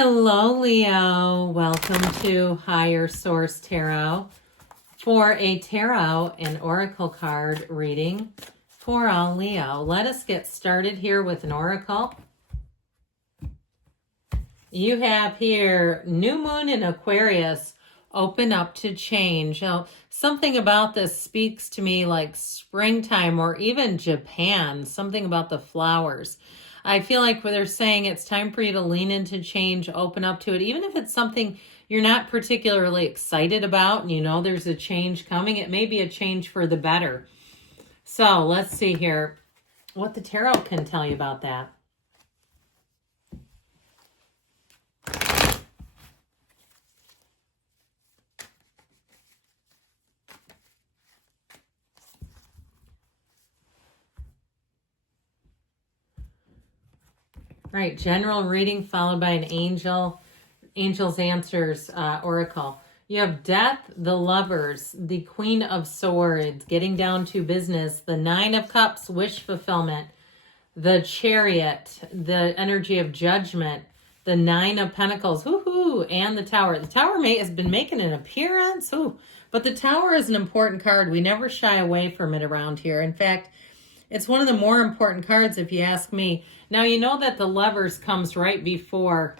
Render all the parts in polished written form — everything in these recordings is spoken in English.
Hello, Leo. Welcome to Higher Source Tarot for a tarot and oracle card reading for all Leo. Let us get started here with an oracle. You have here new moon in Aquarius, open up to change. Now, something about this speaks to me like springtime or even Japan, something about the flowers. I feel like they're saying it's time for you to lean into change, open up to it, even if it's something you're not particularly excited about and you know there's a change coming. It may be a change for the better. So let's see here what the tarot can tell you about that. All right, general reading followed by an angel's answers oracle. You have death, the lovers, the queen of swords, getting down to business, the 9 of cups, wish fulfillment, the chariot, the energy of judgment, the 9 of pentacles, woohoo, and the tower. The tower has been making an appearance, but the tower is an important card. We never shy away from it around here. In fact, it's one of the more important cards if you ask me. Now, you know that the lovers comes right before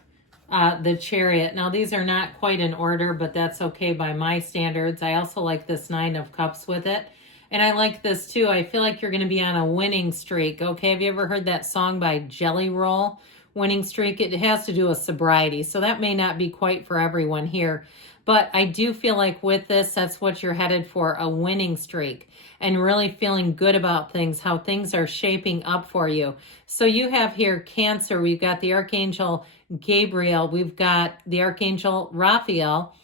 the chariot. Now, these are not quite in order, but that's okay by my standards. I also like this 9 of cups with it. And I like this too. I feel like you're going to be on a winning streak. Okay, have you ever heard that song by Jelly Roll, Winning Streak? It has to do with sobriety. So that may not be quite for everyone here. But I do feel like with this, that's what you're headed for, a winning streak and really feeling good about things, how things are shaping up for you. So you have here Cancer. We've got the Archangel Gabriel. We've got the Archangel Raphael.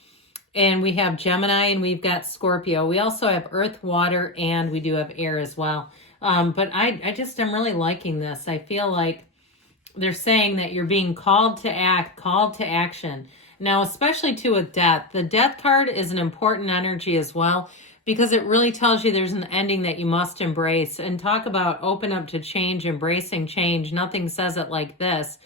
And we have Gemini and we've got Scorpio. We also have Earth, Water, and we do have Air as well. But I'm really liking this. I feel like they're saying that you're being called to act, called to action. Now, especially too with death. The death card is an important energy as well because it really tells you there's an ending that you must embrace. And talk about open up to change, embracing change. Nothing says it like this.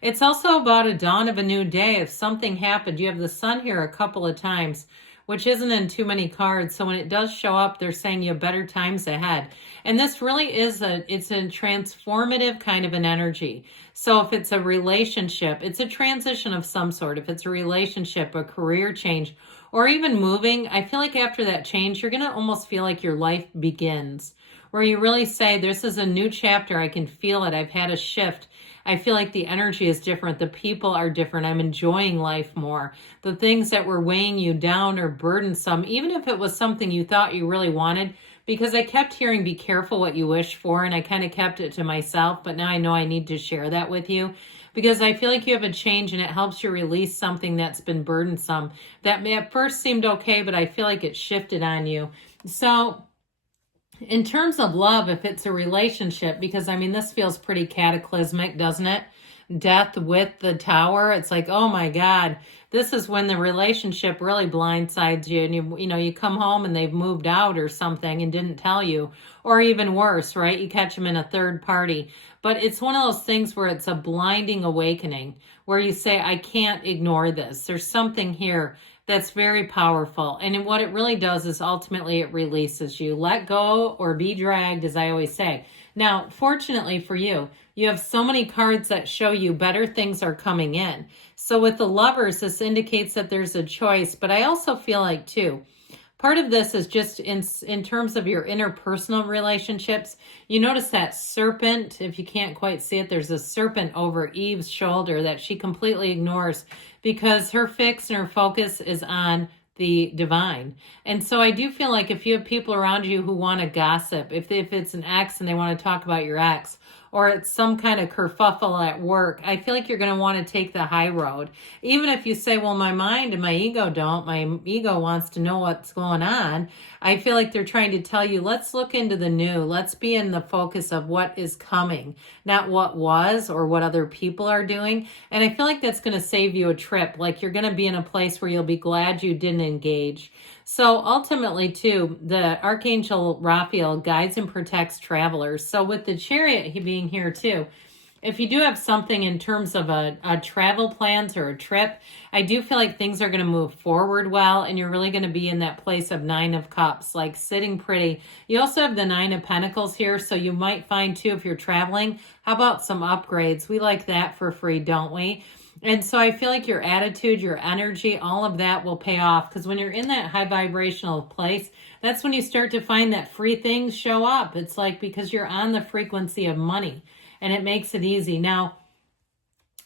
It's also about a dawn of a new day. If something happened, you have the sun here a couple of times, which isn't in too many cards. So when it does show up, they're saying you have better times ahead. And this really is it's a transformative kind of an energy. So if it's a relationship, it's a transition of some sort. If it's a relationship, a career change, or even moving, I feel like after that change, you're going to almost feel like your life begins, where you really say, this is a new chapter. I can feel it. I've had a shift. I feel like the energy is different. The people are different. I'm enjoying life more. The things that were weighing you down or burdensome, even if it was something you thought you really wanted, because I kept hearing be careful what you wish for, and I kind of kept it to myself, but now I know I need to share that with you because I feel like you have a change and it helps you release something that's been burdensome that may at first seemed okay, but I feel like it shifted on you. So in terms of love, if it's a relationship, because I mean, this feels pretty cataclysmic, doesn't it? Death with the tower. It's like, oh my God, this is when the relationship really blindsides you. And you come home and they've moved out or something and didn't tell you, or even worse, right? You catch them in a third party. But it's one of those things where it's a blinding awakening where you say, I can't ignore this. There's something here that's very powerful. And what it really does is ultimately it releases you. Let go or be dragged, as I always say. Now, fortunately for you, you have so many cards that show you better things are coming in. So with the lovers, this indicates that there's a choice. But I also feel like, too, part of this is just in terms of your interpersonal relationships. You notice that serpent, if you can't quite see it, there's a serpent over Eve's shoulder that she completely ignores because her fix and her focus is on the divine. And so I do feel like if you have people around you who want to gossip, if it's an ex and they want to talk about your ex, or it's some kind of kerfuffle at work, I feel like you're going to want to take the high road. Even if you say, well, my mind and my ego don't. My ego wants to know what's going on. I feel like they're trying to tell you, let's look into the new. Let's be in the focus of what is coming, not what was or what other people are doing. And I feel like that's going to save you a trip. Like you're going to be in a place where you'll be glad you didn't engage. So ultimately, too, the Archangel Raphael guides and protects travelers. So with the chariot being here, too, if you do have something in terms of a travel plans or a trip, I do feel like things are going to move forward well, and you're really going to be in that place of Nine of Cups, like sitting pretty. You also have the Nine of Pentacles here, so you might find too, if you're traveling, how about some upgrades? We like that for free, don't we? And so I feel like your attitude, your energy, all of that will pay off, because when you're in that high vibrational place, that's when you start to find that free things show up. It's like because you're on the frequency of money, and it makes it easy. Now,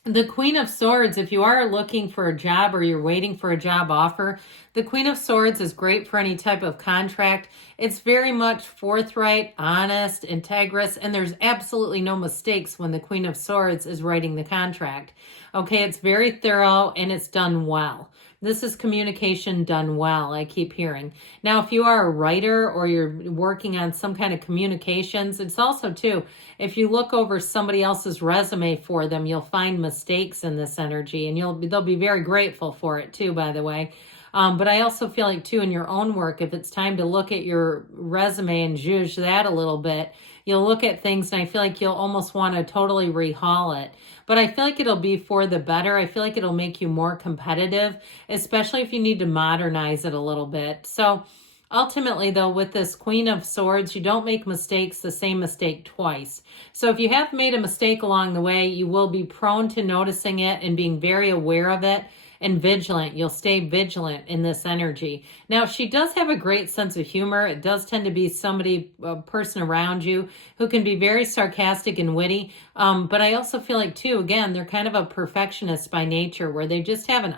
the Queen of Swords, if you are looking for a job or you're waiting for a job offer, the Queen of Swords is great for any type of contract. It's very much forthright, honest, integrous, and there's absolutely no mistakes when the Queen of Swords is writing the contract. Okay, it's very thorough and it's done well. This is communication done well, I keep hearing. Now, if you are a writer or you're working on some kind of communications, it's also too, if you look over somebody else's resume for them, you'll find mistakes in this energy, and they'll be very grateful for it too, by the way. But I also feel like too, in your own work, if it's time to look at your resume and zhuzh that a little bit, you'll look at things and I feel like you'll almost want to totally rehaul it. But I feel like it'll be for the better. I feel like it'll make you more competitive, especially if you need to modernize it a little bit. So ultimately, though, with this Queen of Swords, you don't make mistakes, the same mistake twice. So if you have made a mistake along the way, you will be prone to noticing it and being very aware of it and vigilant. You'll stay vigilant in this energy. Now, she does have a great sense of humor. It does tend to be somebody, a person around you who can be very sarcastic and witty. But I also feel like, too, again, they're kind of a perfectionist by nature, where they just have an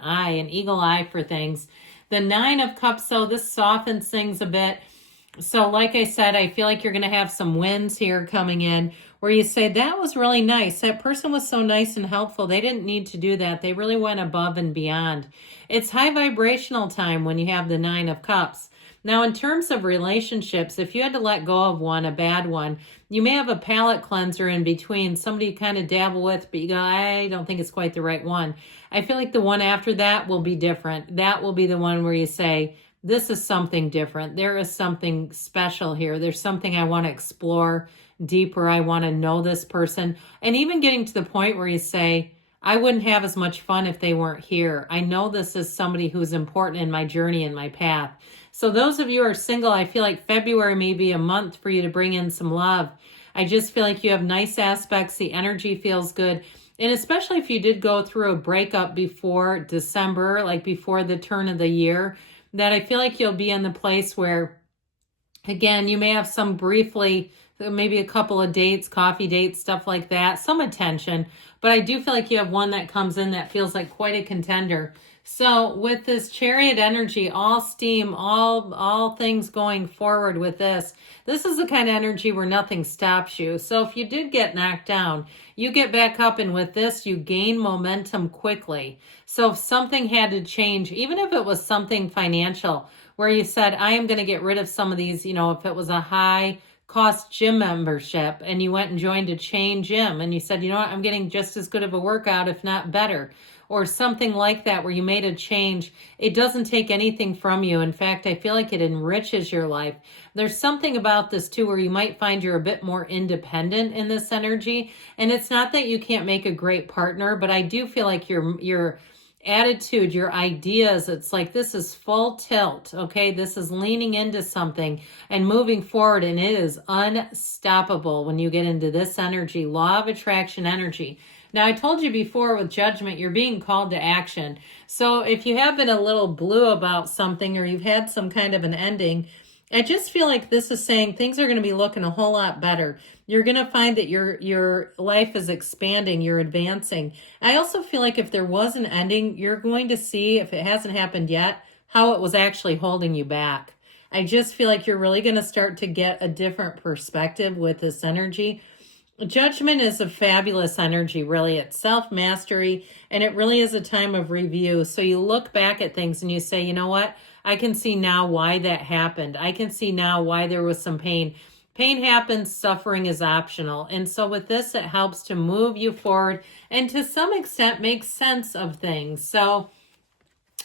eagle eye for things. The Nine of Cups, so this softens things a bit. So like I said, I feel like you're going to have some wins here coming in where you say, that was really nice. That person was so nice and helpful. They didn't need to do that. They really went above and beyond. It's high vibrational time when you have the Nine of Cups. Now, in terms of relationships, if you had to let go of one, a bad one, you may have a palate cleanser in between, somebody you kind of dabble with, but you go, I don't think it's quite the right one. I feel like the one after that will be different. That will be the one where you say, this is something different. There is something special here. There's something I want to explore deeper. I want to know this person. And even getting to the point where you say, I wouldn't have as much fun if they weren't here. I know this is somebody who's important in my journey and my path. So those of you who are single, I feel like February may be a month for you to bring in some love. I just feel like you have nice aspects. The energy feels good. And especially if you did go through a breakup before December, like before the turn of the year, that I feel like you'll be in the place where, again, you may have some briefly, maybe a couple of dates, coffee dates, stuff like that, some attention. But I do feel like you have one that comes in that feels like quite a contender. So with this Chariot energy, all steam, all things going forward with this is the kind of energy where nothing stops you. So if you did get knocked down, you get back up, and with this, you gain momentum quickly. So if something had to change, even if it was something financial, where you said, I am going to get rid of some of these, if it was a high cost gym membership and you went and joined a chain gym and you said, you know what, I'm getting just as good of a workout, if not better, or something like that where you made a change, it doesn't take anything from you. In fact, I feel like it enriches your life. There's something about this too where you might find you're a bit more independent in this energy. And it's not that you can't make a great partner, but I do feel like your attitude, your ideas, it's like this is full tilt, okay? This is leaning into something and moving forward, and it is unstoppable when you get into this energy, law of attraction energy. Now, I told you before with Judgment, you're being called to action. So if you have been a little blue about something or you've had some kind of an ending, I just feel like this is saying things are going to be looking a whole lot better. You're going to find that your life is expanding, you're advancing. I also feel like if there was an ending, you're going to see, if it hasn't happened yet, how it was actually holding you back. I just feel like you're really going to start to get a different perspective with this energy. Judgment is a fabulous energy, really. It's self-mastery, and it really is a time of review. So you look back at things and you say, you know what? I can see now why that happened. I can see now why there was some pain. Pain happens, suffering is optional. And so with this, it helps to move you forward and to some extent make sense of things. So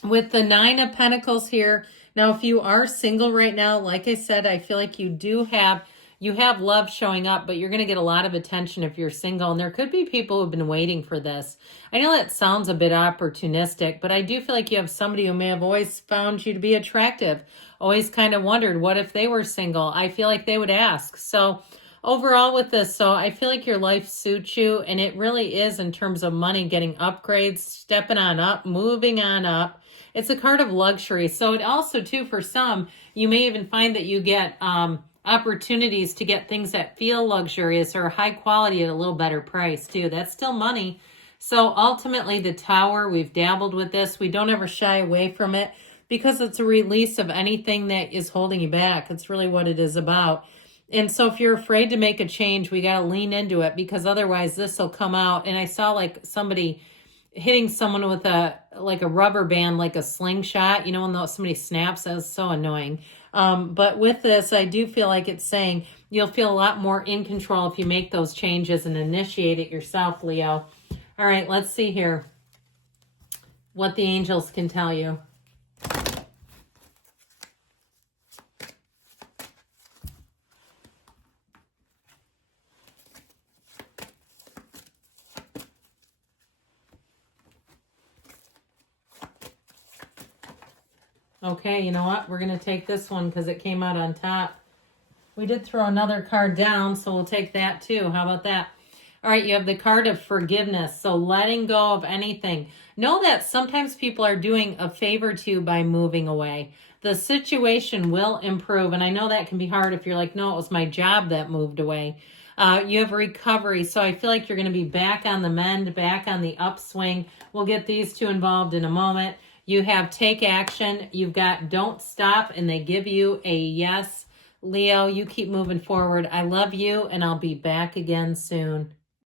with the Nine of Pentacles here, now if you are single right now, like I said, I feel like you do have You have love showing up, but you're going to get a lot of attention if you're single. And there could be people who've been waiting for this. I know that sounds a bit opportunistic, but I do feel like you have somebody who may have always found you to be attractive, always kind of wondered what if they were single. I feel like they would ask. So overall with this, so I feel like your life suits you, and it really is in terms of money, getting upgrades, stepping on up, moving on up. It's a card of luxury. So it also, too, for some, you may even find that you get opportunities to get things that feel luxurious or high quality at a little better price, too. That's still money. So ultimately, the Tower, we've dabbled with this. We don't ever shy away from it because it's a release of anything that is holding you back. It's really what it is about. And so if you're afraid to make a change, we got to lean into it, because otherwise this will come out. And I saw like somebody hitting someone with a rubber band, like a slingshot, when somebody snaps. That was so annoying. But with this, I do feel like it's saying you'll feel a lot more in control if you make those changes and initiate it yourself, Leo. All right, let's see here what the angels can tell you. Okay, you know what? We're going to take this one because it came out on top. We did throw another card down, so we'll take that too. How about that? All right, you have the card of forgiveness. So letting go of anything. Know that sometimes people are doing a favor to you by moving away. The situation will improve. And I know that can be hard if you're like, no, it was my job that moved away. You have recovery. So I feel like you're going to be back on the mend, back on the upswing. We'll get these two involved in a moment. You have take action. You've got don't stop, and they give you a yes. Leo, you keep moving forward. I love you, and I'll be back again soon.